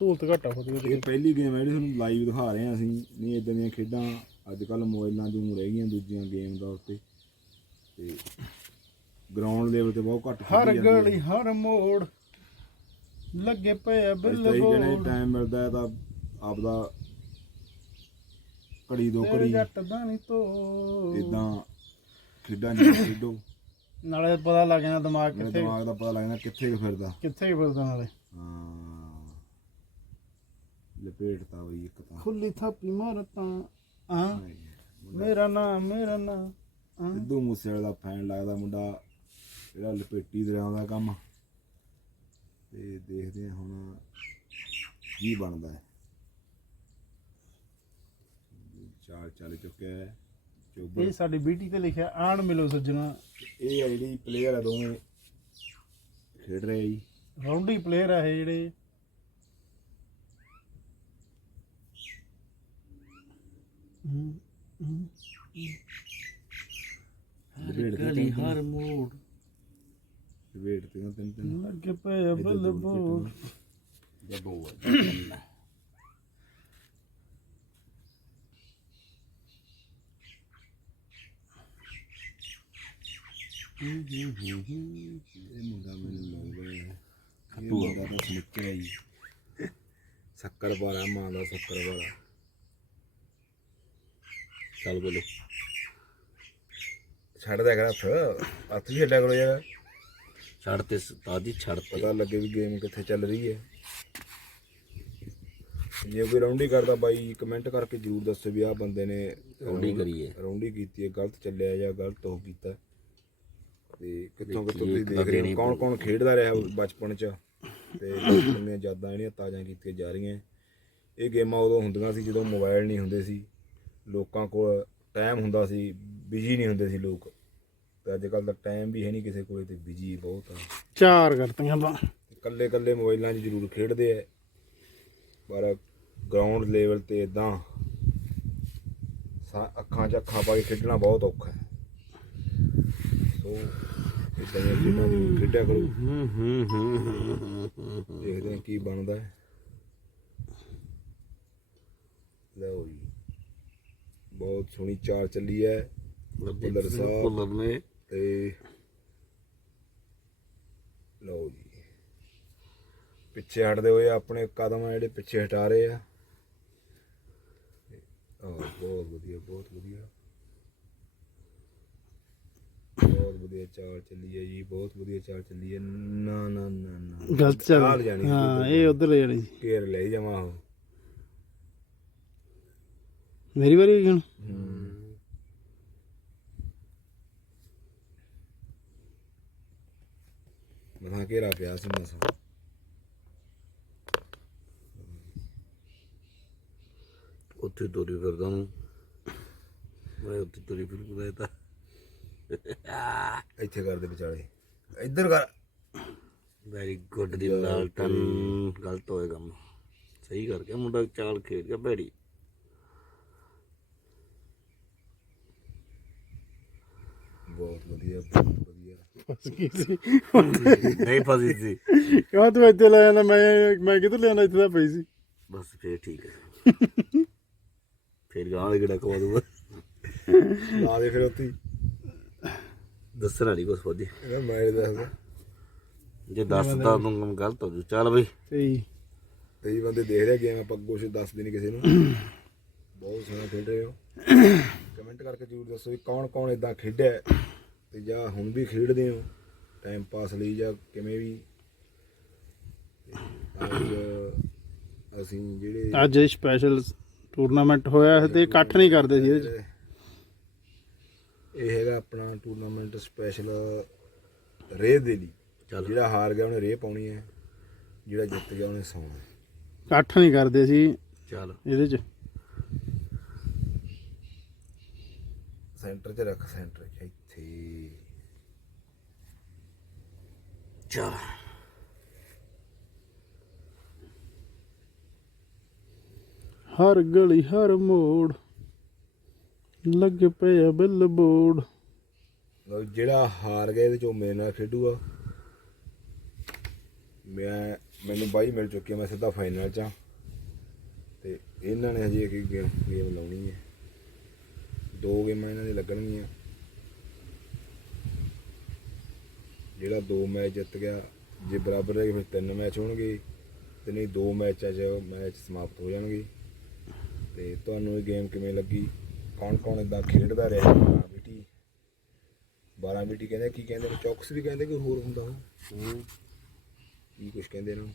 ਸਹੂਲਤ ਘੱਟ ਫਤਿਹਗੜ੍ਹ ਇਹ ਪਹਿਲੀ ਗੇਮ ਹੈ ਜਿਹੜੀ ਤੁਹਾਨੂੰ ਲਾਈਵ ਦਿਖਾ ਰਹੇ ਹਾਂ ਅਸੀਂ। ਨਹੀਂ ਇਦਾਂ ਦੀਆਂ ਖੇਡਾਂ ਅੱਜ ਕੱਲ ਮੋਬਾਈਲਾਂ 'ਚ ਰਹਿ ਗਈਆਂ ਦੂਜੀਆਂ ਗੇਮ ਦਾ ਉੱਤੇ। ਤੇ ਗਰਾਊਂਡ ਲੈਵਲ ਤੇ ਬਹੁਤ ਘੱਟ ਹਰ ਖੇਡੀ ਜਾਂਦੀ ਹੈ। ਗਲੀ ਹਰ ਮੋੜ ਲੱਗੇ ਪਏ ਆ ਅਸੀਂ ਤਾਂ ਬਿੱਲ ਇਹ ਬੋੜ ਜਿਹੜੇ ਟਾਈਮ ਮਿਲਦਾ ਹੈ ਤਾਂ ਆਪਦਾ ਘੜੀ ਦੋ ਤੇਰੇ ਘੜੀ ਜੱਟ ਦਾ ਨਹੀਂ ਤੋ। ਇਦਾਂ ਖੇਡਾਂ ਨਹੀਂ ਖੇਡੋ। ਨਾਲੇ ਪਤਾ ਲੱਗ ਜਾਂਦਾ ਦਿਮਾਗ ਮੇਰੇ ਕਿੱਥੇ ਦਿਮਾਗ ਦਾ ਪਤਾ ਲੱਗਦਾ ਕਿੱਥੇ ਕੁ ਫਿਰਦਾ। ਕਿੱਥੇ ਫਿਰਦਾ ਨਾਲੇ। ਹਾਂ। ਲਪੇਟਤਾ ਬਈ ਇੱਕ ਤਾਂ। ਖੁੱਲੀ ਥਾਪੀ ਮਾਰਤਾ ਆ ਮੇਰਾ ਨਾਮ ਮੇਰਾ ਨਾਮ। ਸਿੱਧੂ ਮੂਸੇ ਵਾਲੇ ਦਾ ਫੈਨ ਲੱਗਦਾ ਮੁੰਡਾ ਜਿਹੜਾ ਲਪੇਟੀ ਦਰਿਆ ਦਾ ਕੰਮ। ਤੇ ਦੇਖਦੇ ਹੁਣ ਕੀ ਬਣਦਾ ਹੈ। ਚਾਲ ਚੱਲ ਚੁੱਕਿਆ ਹੈ। ਚੋਬਰ ਇਹ ਸਾਡੀ ਬੀਟੀ ਤੇ ਲਿਖਿਆ ਆਣ ਮਿਲੋ ਸੱਜਣਾ। ਇਹ ਆ ਜਿਹੜੀ ਪਲੇਅਰ ਆ ਦੋਵੇਂ ਖੇਡ ਰਹੇ ਆ ਜੀ। ਰੌਂਡੀ ਪਲੇਅਰ ਆ ਇਹ ਜਿਹੜੇ। ਗਲੀ ਤਿੰਨ ਹਰ ਮੋੜ। ਲਪੇਟਦੇ ਤਿੰਨ ਤਿੰਨ। ਤਿੰਨ ਲੱਗੇ ਪਏ ਆ ਬਿੱਲ ਬੋੜ ਇਹ ਮੁੰਡਾ ਮੈਨੂੰ ਲੱਗਦਾ ਜੀ ਸ਼ੱਕਰ ਵਾਲਾ ਮਾਂ ਦਾ ਸ਼ੱਕਰ ਵਾਲਾ ਚੱਲ ਬੋਲੇ। ਛੱਡ ਦਿਆ ਕਰ ਹੱਥ ਹੱਥ ਵੀ ਛੱਡਿਆ ਕਰੋ ਯਾਰ। ਛੱਡ ਤੇ ਤਾਦੀ ਛੱਡ ਤੇ। ਪਤਾ ਲੱਗੇ ਵੀ ਗੇਮ ਕਿੱਥੇ ਚੱਲ ਰਹੀ ਹੈ। ਜੇ ਕੋਈ ਰਾਉਂਡੀ ਕਰਦਾ ਬਾਈ ਕਮੈਂਟ ਕਰਕੇ ਜਰੂਰ ਦੱਸੋ ਵੀ ਆਹ ਬੰਦੇ ਨੇ ਰੌਂਡੀ ਕਰੀ ਹੈ। ਰਾਉਂਡੀ ਕੀਤੀ ਹੈ ਗਲਤ ਚੱਲਿਆ ਜਾਂ ਗਲਤ ਉਹ ਕੀਤਾ। ਤੇ ਕਿੱਥੋਂ ਕਿੱਥੋਂ ਤੁਸੀਂ ਦੇਖ ਰਹੇ ਹੋ ਕੌਣ ਕੌਣ ਖੇਡਦਾ ਰਿਹਾ ਬਚਪਨ ਚ। ਤੇ ਦੀਆਂ ਯਾਦਾਂ ਜਿਹੜੀਆਂ ਤਾਜ਼ਾ ਕੀਤੀਆਂ ਜਾ ਰਹੀਆਂ। ਇਹ ਗੇਮਾਂ ਉਦੋਂ ਹੁੰਦੀਆਂ ਸੀ ਜਦੋਂ ਮੋਬਾਈਲ ਨਹੀਂ ਹੁੰਦੇ ਸੀ। ਲੋਕਾਂ ਕੋਲ ਟਾਈਮ ਹੁੰਦਾ ਸੀ ਬਿਜ਼ੀ ਨਹੀਂ ਹੁੰਦੇ ਸੀ ਲੋਕ। ਤੇ ਅੱਜ ਕੱਲ ਦਾ ਟਾਈਮ ਵੀ ਹੈ ਨਹੀਂ ਕਿਸੇ ਕੋਲੇ ਤੇ ਬਿਜ਼ੀ ਬਹੁਤ ਆ। ਚਾਰ ਕਰਤੀਆਂ ਬਾ। ਕੱਲੇ ਕੱਲੇ ਮੋਬਾਈਲਾਂ 'ਚ ਜ਼ਰੂਰ ਖੇਡਦੇ ਆ। ਪਰ ਗਰਾਊਂਡ ਲੈਵਲ ਤੇ ਇਦਾਂ ਅੱਖਾਂ 'ਚ ਅੱਖਾਂ ਪਾ ਕੇ ਖੇਡਣਾ ਬਹੁਤ ਔਖਾ ਹੈ। ਸੋ ਇਦਾਂ ਦੀਆਂ ਖੇਡਾਂ ਜ਼ਰੂਰ ਖੇਡਿਆ ਕਰੋ। ਹੂੰ ਹੂੰ ਹੂੰ ਦੇਖਦੇ ਹਾਂ ਕੀ ਬਣਦਾ ਹੈ। ਲਓ ਜੀ। ਬਹੁਤ ਸੋਹਣੀ ਚਾਲ ਚੱਲੀ ਹੈ। ਭੁੱਲਰ ਸਾਹਿਬ ਭੁੱਲਰ ਨੇ ਤੇ ਲਓ ਜੀ। ਪਿੱਛੇ ਹਟਦੇ ਹੋਏ ਆਪਣੇ ਕਦਮ ਆ ਜਿਹੜੇ ਪਿੱਛੇ ਹਟਾ ਰਹੇ ਆ। ਆ ਬਹੁਤ ਵਧੀਆ ਬਹੁਤ ਵਧੀਆ। ਬਹੁਤ ਵਧੀਆ ਚਾਲ ਚੱਲੀ ਹੈ ਜੀ ਬਹੁਤ ਵਧੀਆ ਚਾਲ ਚੱਲੀ ਹੈ। ਨਾ ਨਾ ਨਾ ਨਾ। ਗਲਤ ਚੱਲ ਜਾਣੀ ਹਾਂ। ਇਹ ਉਧਰ ਲੈ ਜਾਣੀ। ਘੇਰ ਲੈ ਜਾਵਾਂ ਉਹ। ਮੇਰੀ ਵਾਰੀ ਹੋਈ ਹੁਣ? ਮਥਾ ਘੇਰਾ ਪਿਆ ਸੀ ਮਸਾ ਉੱਥੇ ਤੁਰੀ ਫਿਰਦਾ ਨੂੰ ਮੈਂ ਉੱਥੇ ਤੁਰੀ ਫਿਰਦਾ ਤਾਂ। ਇੱਥੇ ਕਰ ਦੇ ਵਿਚਾਲੇ। ਇੱਧਰ ਕਰ। ਵੈਰੀ ਗੁੱਡ ਦੀ ਨਾਲ ਟਨ ਗਲਤ ਹੋਏ ਕੰਮ ਸਹੀ ਕਰ ਗਿਆ ਮੁੰਡਾ ਚਾਲ ਖੇਡ ਗਿਆ ਭੈੜੀ। ਬਹੁਤ ਵਧੀਆ ਬਹੁਤ ਵਧੀਆ। ਫਸ ਗਈ ਸੀ। ਨਹੀਂ ਫਸੀ ਸੀ। ਕਿਉਂ ਤੂੰ ਇੱਥੇ ਲੈ ਆਣਾ ਮੈਂ ਮੈਂ ਕਿੱਧਰ ਲਿਆਣਾ ਇੱਥੇ ਤਾਂ ਪਈ ਸੀ। ਬਸ ਫੇਰ ਠੀਕ ਹੈ। ਫੇਰ ਗਾਂ ਕਿਹੜਾ ਕਵਾ ਦੂਗਾ ਲਾ ਦੇ ਫਿਰ ਉੱਥੇ ਹੀ। ਦੱਸਣਾ ਨਹੀਂ ਕੁਛ ਫੋਦੀ ਇਹਦਾ ਮੈਂ ਦੱਸਦਾ। ਜੇ ਦੱਸਦਾ ਤੂੰ ਕੰਮ ਗਲਤ ਹੋ ਜੂ। ਚੱਲ ਬਈ। ਸਹੀ। ਕਈ ਬੰਦੇ ਦੇਖ ਰਹੇ ਗੇਮ ਆਪਾਂ ਕੁਛ ਦੱਸਦੇ ਨਹੀਂ ਕਿਸੇ ਨੂੰ। ਬਹੁਤ ਸੋਹਣਾ ਖੇਡ ਰਹੇ ਹੋ। ਕਮੈਂਟ ਕਰਕੇ ਜ਼ਰੂਰ ਦੱਸੋ ਵੀ ਕੌਣ ਕੌਣ ਇਦਾਂ ਖੇਡਿਆ ਹੈ ਤੇ ਜਾਂ ਹੁਣ ਵੀ ਖੇਡਦੇ ਹੋ? ਟਾਈਮ ਪਾਸ ਲਈ ਜਾਂ ਕਿਵੇਂ ਵੀ? ਤੇ ਅੱਜ ਅਸੀਂ ਜਿਹੜੇ ਅੱਜ ਸਪੈਸ਼ਲ ਟੂਰਨਾਮੈਂਟ ਹੋਇਆ ਹੈ ਤੇ ਇਕੱਠ ਨਹੀਂ ਕਰਦੇ ਸੀ ਇਹਦੇ ਚ। ਇਹ ਹੈਗਾ ਆਪਣਾ ਟੂਰਨਾਮੈਂਟ ਸਪੈਸ਼ਲ ਰੇਹ ਦੇ ਲਈ। ਚੱਲ। ਜਿਹੜਾ ਹਾਰ ਗਿਆ ਉਹਨੇ ਰੇਹ ਪਾਉਣੀ ਹੈ ਜਿਹੜਾ ਜਿੱਤ ਗਿਆ ਉਹਨੇ ਸੌਣਾ ਹੈ। ਇਕੱਠ ਨਹੀਂ ਕਰਦੇ ਸੀ ਚੱਲ। ਇਹਦੇ ਚ। ਸੈਂਟਰ 'ਚ ਰੱਖ ਸੈਂਟਰ 'ਚ ਇੱਥੇ। ਚੱਲ। ਹਰ ਗਲੀ ਹਰ ਮੋੜ ਲੱਗੇ ਪਏ ਆ ਬਿੱਲ ਬੋੜ ਲਓ ਜਿਹੜਾ ਹਾਰ ਗਿਆ ਇਹਦੇ ਚੋਂ ਮੇਰੇ ਨਾਲ ਖੇਡੂਗਾ ਮੈਂ ਮੈਨੂੰ ਬਾਈ ਮਿਲ ਚੁੱਕੀ ਮੈਂ ਸਿੱਧਾ ਫਾਈਨਲ 'ਚ ਆ। ਤੇ ਇਹਨਾਂ ਨੇ ਹਜੇ ਇੱਕ ਗੇਮ ਲਾਉਣੀ ਹੈ ਦੋ ਗੇਮਾਂ ਇਹਨਾਂ ਦੇ ਲੱਗਣਗੀਆਂ। ਜਿਹੜਾ ਦੋ ਮੈਚ ਜਿੱਤ ਗਿਆ, ਜੇ ਬਰਾਬਰ ਰਹੇ ਫਿਰ ਤਿੰਨ ਮੈਚ ਹੋਣਗੇ। ਤੇ ਨਹੀਂ ਦੋ ਮੈਚਾਂ 'ਚ ਮੈਚ ਸਮਾਪਤ ਹੋ ਜਾਣਗੇ। ਤੇ ਤੁਹਾਨੂੰ ਇਹ ਗੇਮ ਕਿਵੇਂ ਲੱਗੀ? ਕੌਣ ਕੌਣ ਇਦਾਂ ਖੇਡਦਾ ਰਿਹਾ? ਬੀਟੀ 12 ਬੀਟੀ ਕਹਿੰਦੇ ਕੀ ਕਹਿੰਦੇ ਨੇ? ਚੌਕਸ ਵੀ ਕਹਿੰਦੇ ਕੋਈ ਹੋਰ ਹੁੰਦਾ ਉਹ ਕੀ ਕੁਝ ਕਹਿੰਦੇ ਇਹਨਾਂ ਨੂੰ?